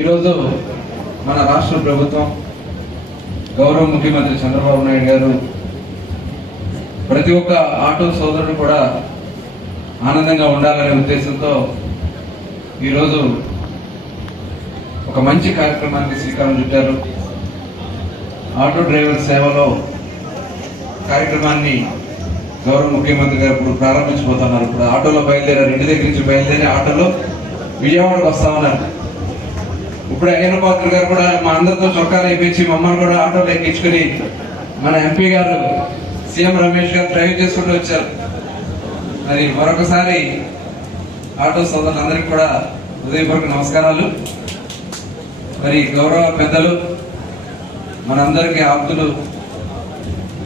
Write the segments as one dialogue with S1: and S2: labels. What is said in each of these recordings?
S1: ఈరోజు మన రాష్ట్ర ప్రభుత్వం గౌరవ ముఖ్యమంత్రి చంద్రబాబు నాయుడు గారు ప్రతి ఒక్క ఆటో సోదరుడు కూడా ఆనందంగా ఉండాలనే ఉద్దేశంతో ఈరోజు ఒక మంచి కార్యక్రమానికి శ్రీకారం చుట్టారు. ఆటో డ్రైవర్ సేవలో కార్యక్రమాన్ని గౌరవ ముఖ్యమంత్రి గారు ఇప్పుడు ప్రారంభించబోతున్నారు. ఇప్పుడు ఆటోలో బయలుదేరారు. ఇంటి దగ్గర నుంచి బయలుదేరి ఆటోలో విజయవాడకు వస్తామన్నారు ఇప్పుడు అయ్యన పాత్ర గారు కూడా మా అందరితో చొక్కాలు అయిపించి మమ్మల్ని కూడా ఆటోలు ఎక్కించుకుని మన ఎంపీ గారు సీఎం రమేష్ గారు డ్రైవ్ చేసుకుంటూ వచ్చారు. మరి మరొకసారి ఆటో సోదరులందరికీ కూడా హృదయపూర్వక నమస్కారాలు. మరి గౌరవ పెద్దలు మనందరికీ ఆప్తులు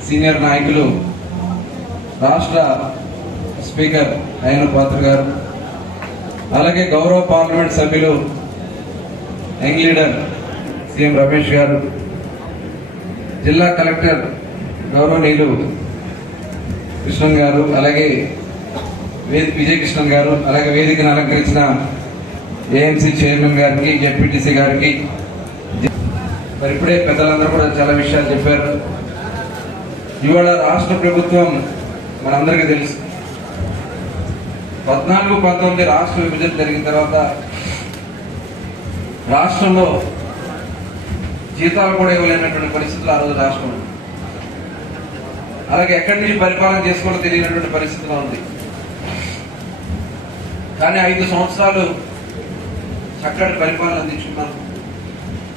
S1: సీనియర్ నాయకులు రాష్ట్ర స్పీకర్ అయ్యన పాత్ర గారు అలాగే గౌరవ పార్లమెంట్ సభ్యులు యంగ్ లీడర్ సీఎం రమేష్ గారు జిల్లా కలెక్టర్ గౌరవనీయులు కృష్ణన్ గారు అలాగే వేది విజయ్ గారు అలాగే వేదికను అలంకరించిన ఏఎంసీ చైర్మన్ గారికి జెడ్పీటీసీ గారికి. మరి ఇప్పుడే పెద్దలందరూ కూడా చాలా విషయాలు చెప్పారు. ఇవాళ రాష్ట్ర ప్రభుత్వం మనందరికీ తెలుసు. పద్నాలుగు పంతొమ్మిది రాష్ట్ర విభజన జరిగిన తర్వాత రాష్ట్రంలో జీతాలు కూడా ఇవ్వలేనటువంటి పరిస్థితులు ఆ రోజు రాష్ట్రంలో అలాగే ఎక్కడి నుంచి పరిపాలన చేసుకోవడం తెలియనటువంటి పరిస్థితిలో ఉంది. కానీ ఐదు సంవత్సరాలు చక్కటి పరిపాలన అందించుకున్నాం.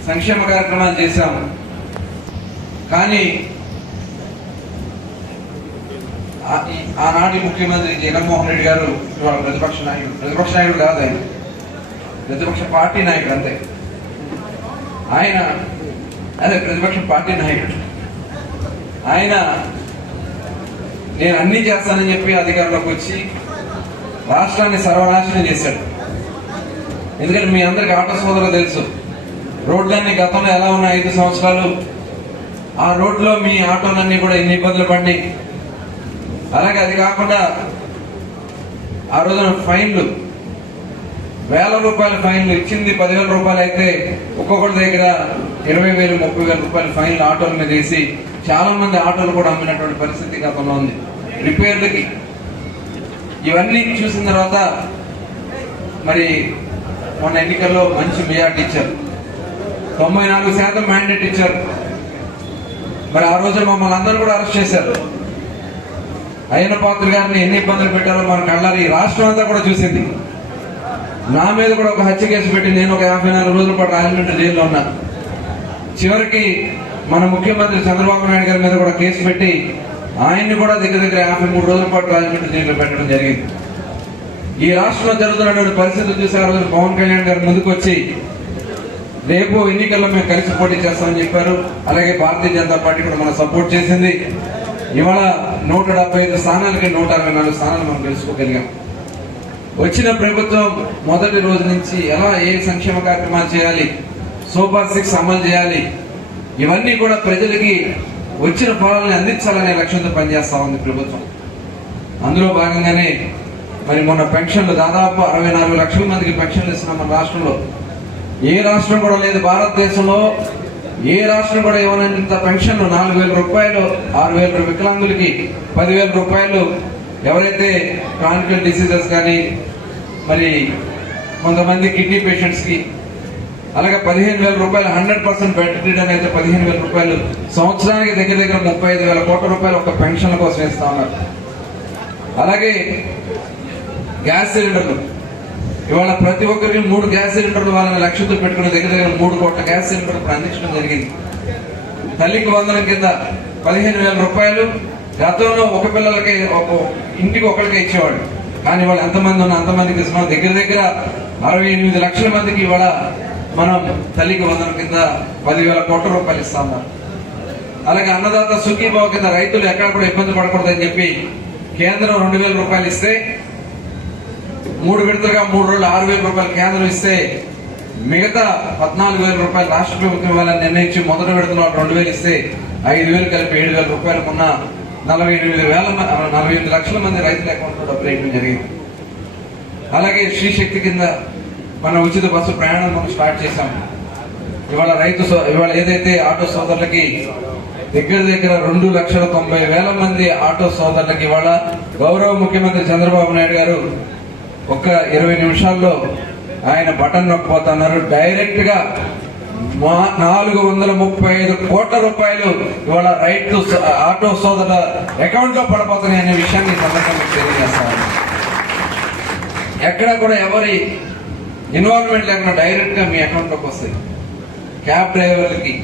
S1: సంక్షేమ కార్యక్రమాలు చేశాము కానీ ఆనాటి ముఖ్యమంత్రి జగన్మోహన్ రెడ్డి గారు ఇవాళ ప్రతిపక్ష నాయకుడు ప్రతిపక్ష నాయకుడు కాదు ఆయన. ప్రతిపక్ష పార్టీ నాయకుడు అంతే. ఆయన అదే ప్రతిపక్ష పార్టీ నాయకుడు. ఆయన నేను అన్ని చేస్తానని చెప్పి అధికారంలోకి వచ్చి రాష్ట్రాన్ని సర్వనాశనం చేశాడు. ఎందుకంటే మీ అందరికి ఆటో సోదరులు తెలుసు రోడ్లన్నీ గతంలో ఎలా ఉన్నాయి ఐదు సంవత్సరాలు? ఆ రోడ్లో మీ ఆటోలన్నీ కూడా ఎన్ని ఇబ్బందులు పడి అలాగే అది కాకుండా ఆ రోజున ఫైన్లు వేల రూపాయల ఫైన్లు ఇచ్చింది పదివేల రూపాయలు అయితే ఒక్కొక్కటి దగ్గర ఇరవై వేలు ముప్పై వేల రూపాయల ఫైన్లు ఆటోల మీద వేసి చాలా మంది ఆటోలు కూడా అమ్మినటువంటి పరిస్థితి గతంలో ఉంది. రిపేర్లకి. ఇవన్నీ చూసిన తర్వాత మరి మొన్న ఎన్నికల్లో మంచి మెజార్టీ ఇచ్చారు. తొంభై నాలుగు శాతం మ్యాండేట్ ఇచ్చారు. మరి ఆ రోజు మమ్మల్ని అందరూ కూడా అరెస్ట్ చేశారు. అయ్యన పాత్ర గారిని ఎన్ని ఇబ్బందులు పెట్టారో మన కళ్ళారి రాష్ట్రం అంతా కూడా చూసింది. నా మీద కూడా ఒక హత్య కేసు పెట్టి నేను ఒక యాభై నాలుగు రోజుల పాటు రాజమండ్రి జైల్లో ఉన్నా. చివరికి మన ముఖ్యమంత్రి చంద్రబాబు నాయుడు గారి మీద కూడా కేసు పెట్టి ఆయన్ని కూడా దగ్గర దగ్గర యాభై మూడు రోజుల పాటు రాజమండ్రి జైల్లో పెట్టడం జరిగింది. ఈ రాష్ట్రంలో జరుగుతున్నటువంటి పరిస్థితులు చూసి ఆ రోజు పవన్ కళ్యాణ్ గారు ముందుకు వచ్చి రేపు ఎన్నికల్లో మేము కలిసి పోటీ చేస్తామని చెప్పారు. అలాగే భారతీయ జనతా పార్టీ కూడా మనం సపోర్ట్ చేసింది. ఇవాళ నూట డెబ్బై ఐదు స్థానాలకి నూట అరవై నాలుగు స్థానాలు మనం గెలుచుకోగలిగాం. వచ్చిన ప్రభుత్వం మొదటి రోజు నుంచి ఎలా ఏ సంక్షేమ కార్యక్రమాలు చేయాలి సూపర్ సిక్స్ అమలు చేయాలి ఇవన్నీ కూడా ప్రజలకి వచ్చిన పాలనని అందించాలనే లక్ష్యంతో పనిచేస్తా ఉంది ప్రభుత్వం. అందులో భాగంగానే మరి మొన్న పెన్షన్లు దాదాపు అరవై నాలుగు లక్షల మందికి పెన్షన్లు ఇస్తున్నాం మన రాష్ట్రంలో. ఏ రాష్ట్రం కూడా లేదు భారతదేశంలో. ఏ రాష్ట్రం కూడా ఇవ్వనంత పెన్షన్లు నాలుగు వేల రూపాయలు ఆరు వేల వికలాంగులకి పదివేల రూపాయలు ఎవరైతే క్రానికల్ డిసీజెస్ కానీ మరి కొంతమంది కిడ్నీ పేషెంట్స్కి అలాగే పదిహేను వేల రూపాయలు హండ్రెడ్ పర్సెంట్ బెడ్ అయితే పదిహేను వేల రూపాయలు సంవత్సరానికి దగ్గర దగ్గర ముప్పై ఐదు వేల కోట్ల రూపాయలు ఒక పెన్షన్ల కోసం ఇస్తా ఉన్నారు. అలాగే గ్యాస్ సిలిండర్లు. ఇవాళ ప్రతి ఒక్కరికి మూడు గ్యాస్ సిలిండర్లు వాళ్ళని లక్ష్యంతో పెట్టుకుని దగ్గర దగ్గర మూడు కోట్ల గ్యాస్ సిలిండర్లు అందించడం జరిగింది. తల్లికి వందనం కింద పదిహేను వేల రూపాయలు గతంలో ఒక పిల్లలకి ఒక ఇంటికి ఒకరికి ఇచ్చేవాడు కానీ వాళ్ళు ఎంతమంది ఉన్నా అంతమందికి ఇస్తున్నాం దగ్గర దగ్గర అరవై ఎనిమిది లక్షల మందికి ఇవాళ మనం తల్లికి వందనం కింద పదివేల కోట్ల రూపాయలు ఇస్తా అలాగే అన్నదాత సుఖీభావ కింద రైతులు ఎక్కడ కూడా ఇబ్బంది పడకూడదని చెప్పి కేంద్రం రెండు వేల రూపాయలు ఇస్తే మూడు విడతలుగా మూడు రోజులు ఆరు వేల రూపాయలు కేంద్రం ఇస్తే మిగతా పద్నాలుగు వేల రూపాయలు రాష్ట్ర ప్రభుత్వం ఇవ్వాలని నిర్ణయించి మొదటి విడతలో రెండు వేలు ఇస్తే ఐదు వేలు కలిపి ఏడు వేల రూపాయలకున్న నలభై ఎనిమిది వేల నలభై ఎనిమిది లక్షల మంది రైతుల అకౌంట్లో డబ్బులు వేయడం జరిగింది. అలాగే శ్రీశక్తి కింద మన ఉచిత బస్సు ప్రయాణం మనం స్టార్ట్ చేశాం. ఇవాళ రైతు సో- ఇవాళ ఏదైతే ఆటో సోదరులకి దగ్గర దగ్గర రెండు లక్షల తొంభై వేల మంది ఆటో సోదరులకి ఇవాళ గౌరవ ముఖ్యమంత్రి చంద్రబాబు నాయుడు గారు ఒక్క ఇరవై నిమిషాల్లో ఆయన బటన్ నొక్కిపోతున్నారు. డైరెక్ట్గా మా- నాలుగు వందల ముప్పై ఐదు కోట్ల రూపాయలు ఇవాళ రైతు ఆటో సోదరుల అకౌంట్లో అనే విషయాన్ని సందర్భంగా మీకు తెలియజేస్తాను. ఎక్కడ కూడా ఎవరి ఇన్వాల్వ్మెంట్ లేకుండా డైరెక్ట్గా మీ అకౌంట్లోకి వస్తాయి క్యాబ్ డ్రైవర్లకి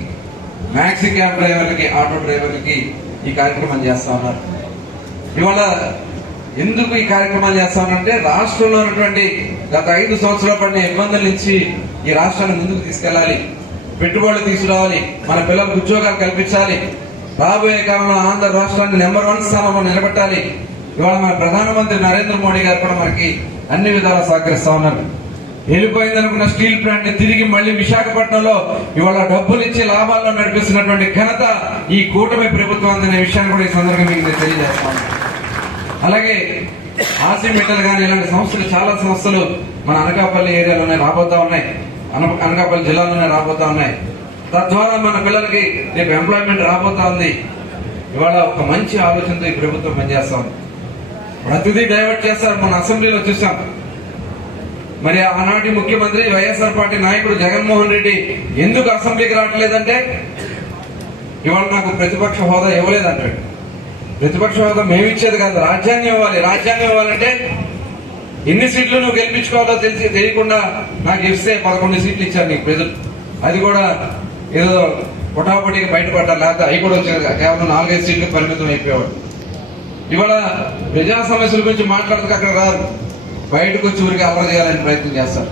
S1: మ్యాక్సీ క్యాబ్ డ్రైవర్లకి ఆటో డ్రైవర్లకి ఈ కార్యక్రమం చేస్తా ఉన్నారు. ఇవాళ ఎందుకు ఈ కార్యక్రమాలు చేస్తామంటే రాష్ట్రంలో ఉన్నటువంటి గత ఐదు సంవత్సరాల పడిన ఇబ్బందుల నుంచి ఈ రాష్ట్రాన్ని ముందుకు తీసుకెళ్ళాలి. పెట్టుబడులు తీసుకురావాలి. మన పిల్లలకు ఉద్యోగాలు కల్పించాలి. రాబోయే కాలంలో ఆంధ్ర రాష్ట్రాన్ని నెంబర్ వన్ స్థానంలో నిలబెట్టాలి. ఇవాళ మన ప్రధానమంత్రి నరేంద్ర మోడీ గారు కూడా మనకి అన్ని విధాలా సహకరిస్తా ఉన్నారు. వెళ్ళిపోయిందనుకున్న స్టీల్ ప్లాంట్ని తిరిగి మళ్ళీ విశాఖపట్నంలో ఇవాళ డబ్బులు ఇచ్చి లాభాల్లో నడిపిస్తున్నటువంటి ఘనత ఈ కూటమి ప్రభుత్వం అందనే విషయాన్ని కూడా ఈ సందర్భంగా మీకు తెలియజేస్తాను అలాగే ఆసిమెటల్ కానీ ఇలాంటి సంస్థలు చాలా సంస్థలు మన అనకాపల్లి ఏరియాలోనే రాబోతా ఉన్నాయి. అన- అనకాపల్లి జిల్లాలోనే రాబోతా ఉన్నాయి. తద్వారా మన పిల్లలకి రేపు ఎంప్లాయ్మెంట్ రాబోతా ఉంది. ఇవాళ ఒక మంచి ఆలోచనతో ఈ ప్రభుత్వం పనిచేస్తా ఉంది. ప్రతిదీ డైవర్ట్ చేస్తారు. మన అసెంబ్లీలో చూసాం. మరి ఆనాటి ముఖ్యమంత్రి వైఎస్ఆర్ పార్టీ నాయకుడు జగన్మోహన్ రెడ్డి ఎందుకు అసెంబ్లీకి రావట్లేదంటే ఇవాళ నాకు ప్రతిపక్ష హోదా ఇవ్వలేదంటాడు. ప్రతిపక్ష హోదా మేము ఇచ్చేది కాదు. రాజ్యాంగం ఇవ్వాలి. రాజ్యాంగం ఇవ్వాలంటే ఎన్ని సీట్లు నువ్వు గెలిపించుకోవాలో తెలిసి తెలియకుండా నాకు ఇస్తే పదకొండు సీట్లు ఇచ్చారు నీకు ప్రజలు. అది కూడా ఏదో పొటాపొటికి బయటపడ్డా లేకపోతే అవి కూడా వచ్చేది కేవలం నాలుగైదు సీట్లు పరిమితం అయిపోయేవాడు. ఇవాళ ప్రజా సమస్యల గురించి మాట్లాడుతూ అక్కడ రారు. బయటకు వచ్చి ఊరికి అల్లరి చేయాలని ప్రయత్నం చేస్తారు.